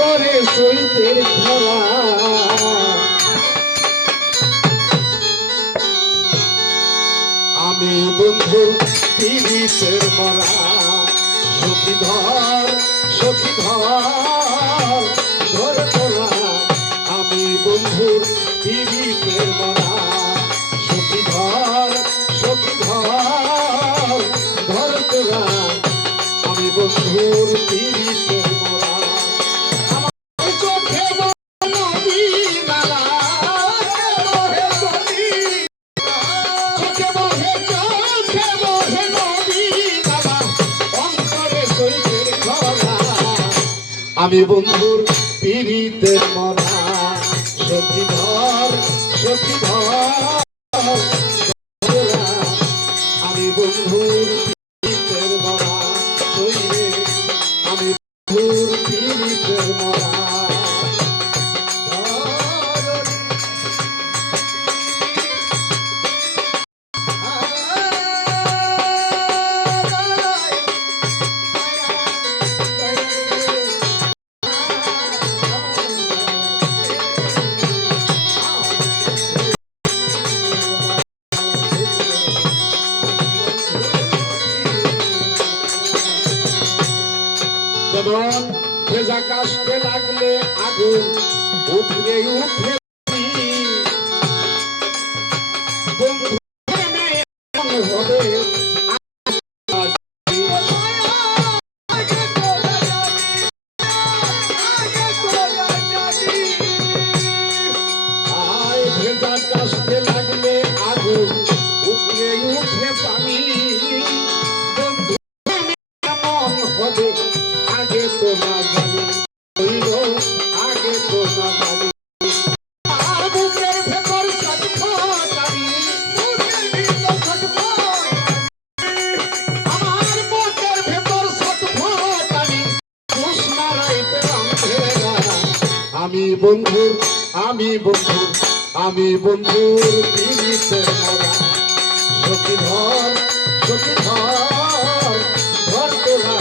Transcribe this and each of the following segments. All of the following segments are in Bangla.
অন্তরে সইতে ধরা আমি বন্ধু পীড়িতের মরা সখী ধর ধর তোরা আমি বন্ধুর পীড়িতের মরা সখী ধর ধর তোরা আমি বন্ধুর পীড়িতের মরা আমার চোখে নদী নালা আমি বন্ধুর পীড়িতের মরা সখী ধর আমি বন্ধুর পীড়িতের মরা আমি বন্ধুর পীড়িতের মরা যেমন ভেজা কাশতে লাগলে আগুন উঠে বন্ধু হবে ভেজা কাশতে লাগলে আগুন উঠে পানি বন্ধু এমন হবে আগে তো না জানি আগে তো না জানি আর বুকের ভেতর ছটফটানি আমার বুকের ভেতর ছটফটানি কৃষ্ণ রাইতে রঙেরা আমি বন্ধুর পীড়িতের মরা সখী ধর তোরা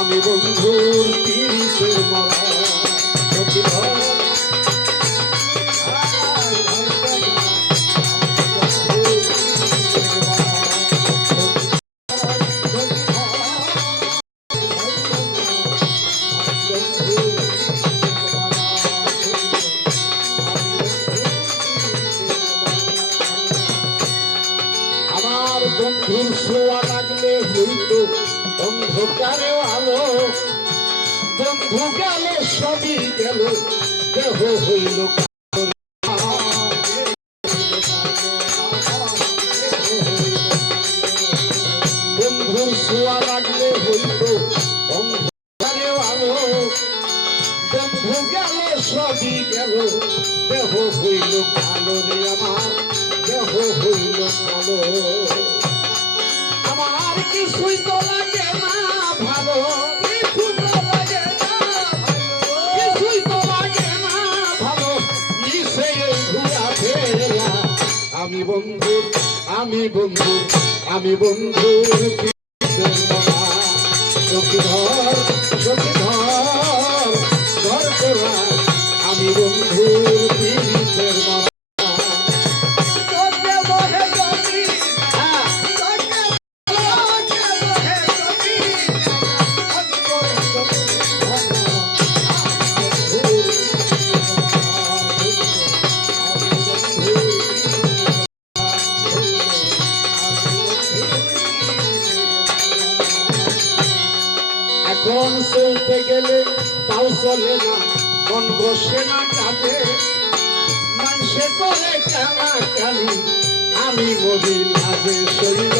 আমি বন্ধুর পীড়িতের মরা সখী ধর আমার বন্ধুর ছোঁয়া লাগলে হইতো অন্ধকারে আলো বন্ধু গেল সবই গেল দেহ হইল বন্ধুর ছোঁয়া লাগলে হইতো অন্ধকারে আলো বন্ধু গেল সবই গেল দেহ হইল কালো রে আমার দেহ হইল কালো আমার কিছুই তো লাগে না ভালো কিছুই তো লাগে না ভালো নিশে ঘুরা ফেরা আমি বন্ধুর পীড়িতের মরা সখী ধর তোরা আমি বন্ধুর পীড়িতের মরা এখন চলতে গেলে তাও চলে না মন বসে না কাঁদে মানুষে করে কেনা কানি আমি মরি লাজে শরীর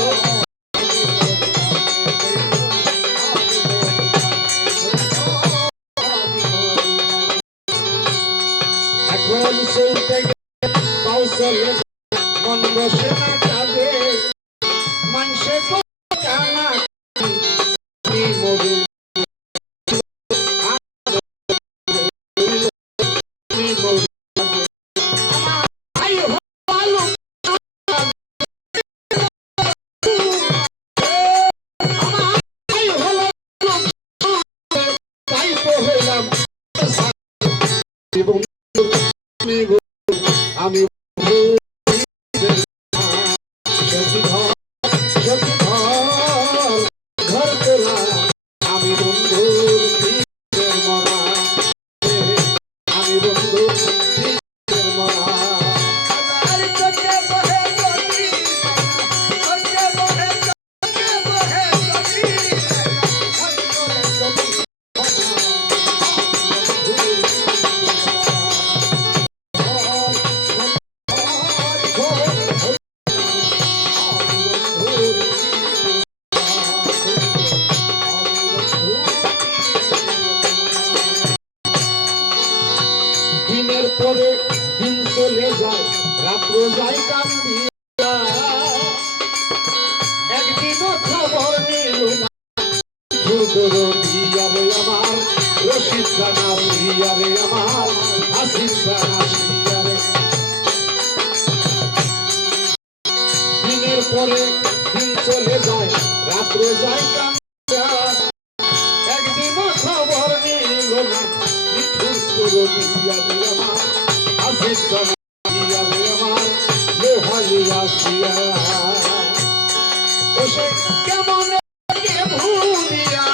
এখন চলতে গেলে তাও চলে না মন বসে না কাঁদে মানুষে করে কেনা আমি মরি আমি ঘর তোলা আমি বন্ধুর মরা আমি বন্ধুর মরা দিনের পরে দিন চলে যায় রাত্র যায় কান্দিয়া একদিনও খবর নিল না দিয়ারে আমার রশিদ জানা দিয়ারে আমার হাসিব জানা দিয়ারে দিনের পরে দিন চলে যায় রাত্র যায় কান্দিয়া একদিনও খবর নিল না দিয়ারে আমার হাসিব জানা দিয়ারে আমার লোহালিয়া শিয়া ও সে কেমন ভুলিয়া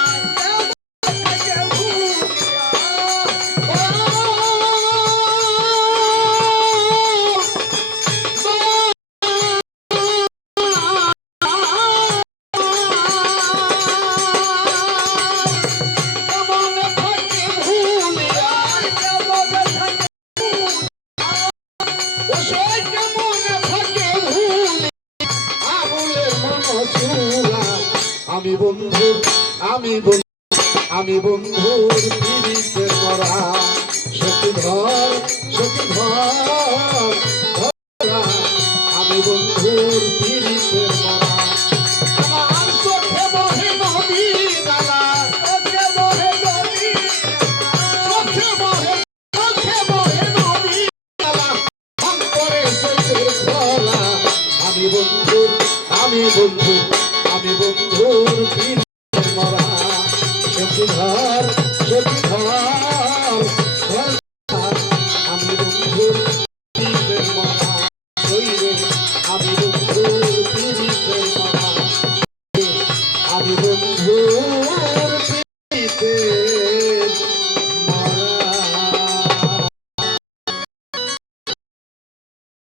আমি বন্ধু আমি বন্ধুর পিড়িতে মরা সখী ধর